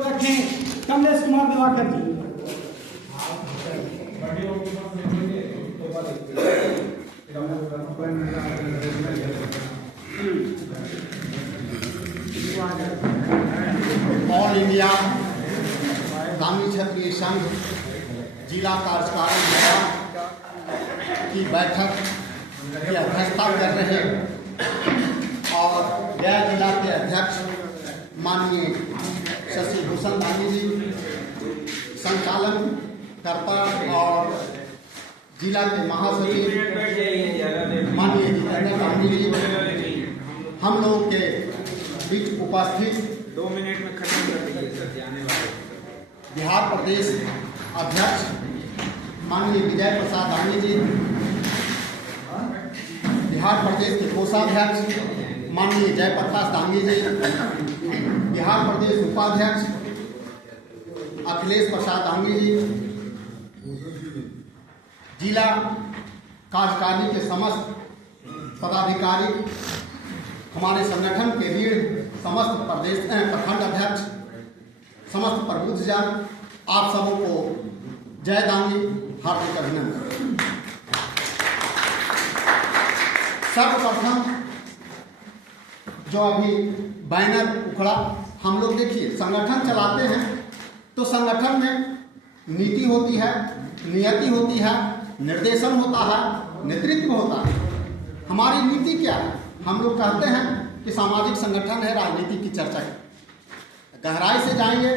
रखें कमलेश कुमार दिवाकर जी। All India ग्रामीण क्षेत्रीय संघ जिला कार्यकारिणी की बैठक की अध्यक्षता कर रहे और गया जिला के अध्यक्ष माननीय शशि भूषण दानी जी, संचालन कर्ता और जिला के महासचिव माननीय जितेंद्र गांधी जी, हम लोगों के बीच उपस्थित 2 मिनट में खत्म कर दीजिए सर, जाने वाले बिहार प्रदेश अध्यक्ष माननीय विजय प्रसाद दानी जी, बिहार प्रदेश के कोषाध्यक्ष माननीय जयप्रकाश दानी जी, बिहार प्रदेश उपाध्यक्ष अखिलेश प्रसाद दानी जी, जिला कार्यकारिणी के समस्त पदाधिकारी, हमारे संगठन के रीढ़ समस्त प्रदेश प्रखंड अध्यक्ष, समस्त प्रबुद्धजन, आप सबों को जय दानी, हार्दिक अभिनंदन। सर्वप्रथम जो अभी बैनर उखड़ा, हम लोग देखिए संगठन चलाते हैं तो संगठन में नीति होती है, नियति होती है, निर्देशन होता है, नेतृत्व होता है। हमारी नीति क्या है? हम लोग कहते हैं कि सामाजिक संगठन है, राजनीति की चर्चा है। गहराई से जाएंगे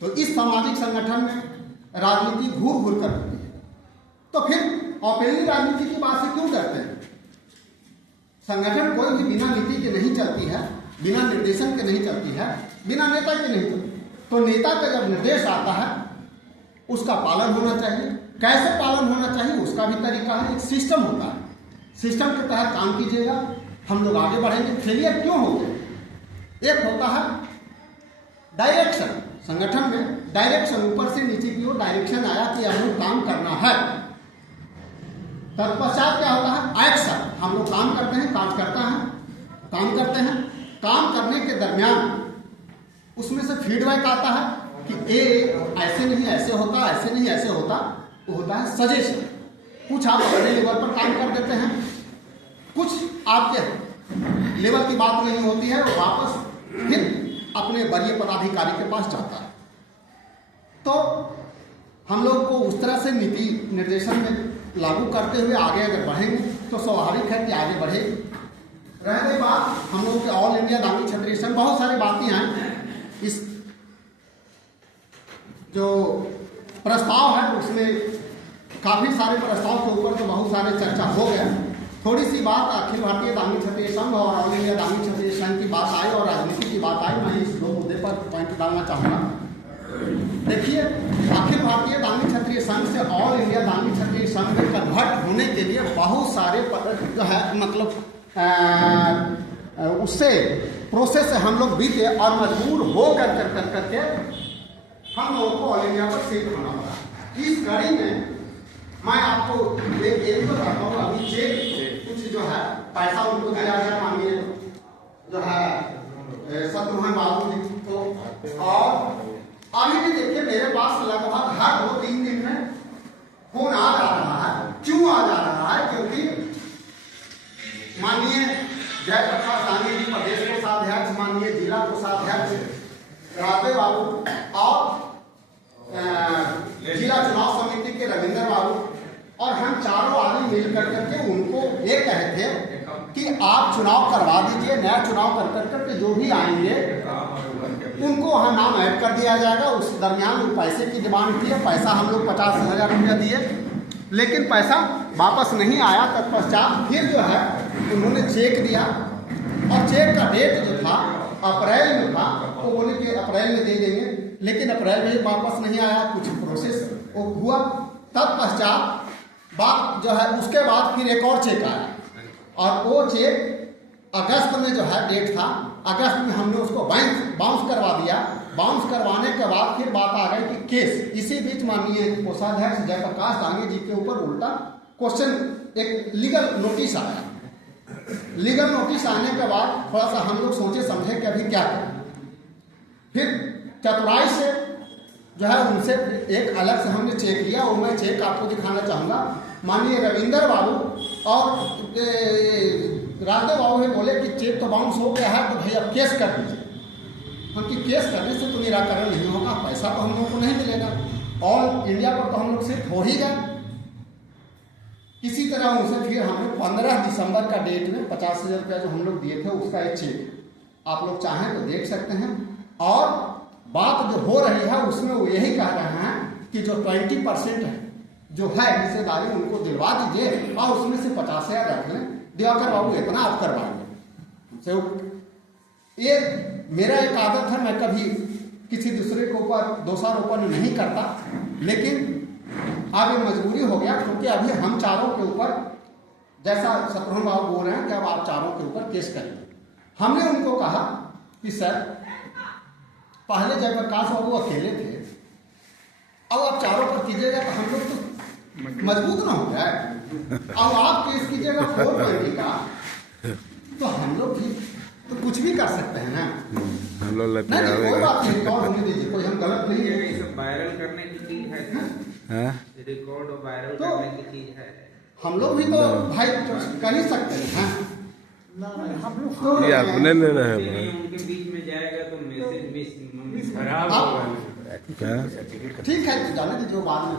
तो इस सामाजिक संगठन में राजनीति घूर घूर कर होती है, तो फिर औपचारिक राजनीति की बात से क्यों करते हैं? संगठन कोई भी बिना नीति के नहीं चलती है, बिना निर्देशन के नहीं चलती है, बिना नेता के नहीं चलती। तो नेता का जब निर्देश आता है उसका पालन होना चाहिए। कैसे पालन होना चाहिए उसका भी तरीका है, एक सिस्टम होता है, सिस्टम के तहत काम कीजिएगा, हम लोग आगे बढ़ेंगे। फेलियर क्यों होते हैं? एक होता है डायरेक्शन, संगठन में डायरेक्शन, ऊपर से नीचे की ओर डायरेक्शन आया कि हमें काम करना है। तत्पश्चात क्या होता है? एक्शन, हम लोग काम करते हैं, कार्यकर्ता हैं, काम करते हैं। काम करने के दरमियान उसमें से फीडबैक आता है कि ऐसे नहीं ऐसे होता, ऐसे नहीं ऐसे होता। वो होता है सजेशन। कुछ आप अपने लेवल पर काम कर देते हैं, कुछ आपके लेवल की बात नहीं होती है, वो वापस फिर अपने वरीय पदाधिकारी के पास जाता है। तो हम लोग को उस तरह से नीति निर्देशन में लागू करते हुए आगे अगर बढ़ेंगे तो स्वाभाविक है कि आगे बढ़े। रह गई बात हम लोग के ऑल इंडिया ग्रामीण क्षेत्रीय संघ, बहुत सारी बातें हैं। इस जो प्रस्ताव है उसमें काफ़ी सारे प्रस्ताव के ऊपर तो बहुत सारे चर्चा हो गया। थोड़ी सी बात अखिल भारतीय ग्रामीण क्षेत्रीय संघ और ऑल इंडिया ग्रामीण क्षेत्रीय संघ की बात आई और राजनीति की बात आई। मैं इस 2 मुद्दे पर पॉइंट डालना चाहूँगा। देखिए, अखिल भारतीय ग्रामीण क्षेत्रीय संघ से ऑल इंडिया ग्रामीण क्षेत्रीय संघ में कन्वर्ट होने के लिए बहुत सारे जो है मतलब उससे प्रोसेस से हम लोग बीते और मजबूर हो करके हम लोगों को ऑल इंडिया पर शिफ्ट होना पड़ा। इस कड़ी में मैं आपको एक तो बताता हूँ, अभी चेक कुछ जो है पैसा उनको दिया गया, मानिए जो है शत्रुघ्न बाबू जी को, और अभी भी देखिए मेरे पास लगभग हर 2-3 दिन में फोन आ जा रहा है। क्यों आ जा रहा है? क्योंकि माननीय जयप्रकाश दानी जी प्रदेश कोषाध्यक्ष, माननीय जिला कोषाध्यक्ष राधे बाबू और जिला चुनाव समिति के रविंद्र बाबू और हम चारों आदमी मिल करके उनको ये कहे थे कि आप चुनाव करवा दीजिए, नया चुनाव करके जो भी आएंगे उनको वहाँ नाम ऐड कर दिया जाएगा। उस दरमियान पैसे की डिमांड की है, पैसा हम लोग 50,000 रुपया दिए, लेकिन पैसा वापस नहीं आया। तत्पश्चात फिर जो है उन्होंने चेक दिया और चेक का डेट जो था अप्रैल में था, वो बोले कि अप्रैल में दे देंगे, लेकिन अप्रैल में वापस नहीं आया। कुछ प्रोसेस वो हुआ, तत्पश्चात बात जो है उसके बाद फिर एक और चेक आया और वो चेक अगस्त में जो है डेट था, अगस्त में हमने उसको बाउंस करवा दिया। बाउंस करवाने के बाद फिर बात आ गई कि केस। इसी बीच माननीय कोषाध्यक्ष जयप्रकाश दानी जी के ऊपर उल्टा क्वेश्चन, एक लीगल नोटिस आया। लीगल नोटिस आने के बाद थोड़ा सा हम लोग सोचे समझे कि अभी क्या करें। फिर चतुराई से जो है उनसे एक अलग से हमने चेक लिया और मैं चेक आपको दिखाना चाहूँगा। माननीय रविंदर बाबू और राजदेव बाबू बोले कि चेक तो बाउंस हो गया है, तो भैया केस कर दीजिए। हम कि केस करने से तो निराकरण नहीं होगा, पैसा तो हम लोगों को नहीं मिलेगा, ऑल इंडिया पर तो हम लोग शिफ्ट हो ही गए। इसी तरह उनसे फिर हमने 15 दिसंबर का डेट में 50,000 रुपया जो हम लोग दिए थे उसका एक चेक आप लोग चाहें तो देख सकते हैं। और बात जो हो रही है उसमें वो यही कह रहे हैं कि जो 20% है जो है हिस्सेदारी उनको दिलवा दीजिए और उसमें से 50,000 रख लें। दिवाकर बाबू इतना आप करवाएंगे। ये मेरा एक आदत है, मैं कभी किसी दूसरे के ऊपर दोषारोपण नहीं करता, लेकिन अब ये मजबूरी हो गया क्योंकि अभी हम चारों के ऊपर, जैसा शत्रुघ्न बाबू बोल रहे हैं कि अब आप चारों के ऊपर केस करेंगे। हमने उनको कहा कि सर पहले जयप्रकाश बाबू अकेले थे, अब आप चारों पर कीजिएगा तो हम लोग तो मजबूत ना हो जाए। अब आप केस कीजिएगा 420 का, तो हम लोग भी तो कुछ भी कर सकते हैं ना। हम लोग नहीं कोई बात नहीं, रिकॉर्ड होने दीजिए, कोई हम गलत नहीं है। ये सब वायरल करने की चीज है, रिकॉर्ड और वायरल करने की चीज है। हम लोग भी तो भाई कर ही सकते हैं। ये अपने ले रहे हैं उनके बीच में जाएगा तो मैसेज खराब आप- होगा। क्या? ठीक है, जाने दीजिए बाद में।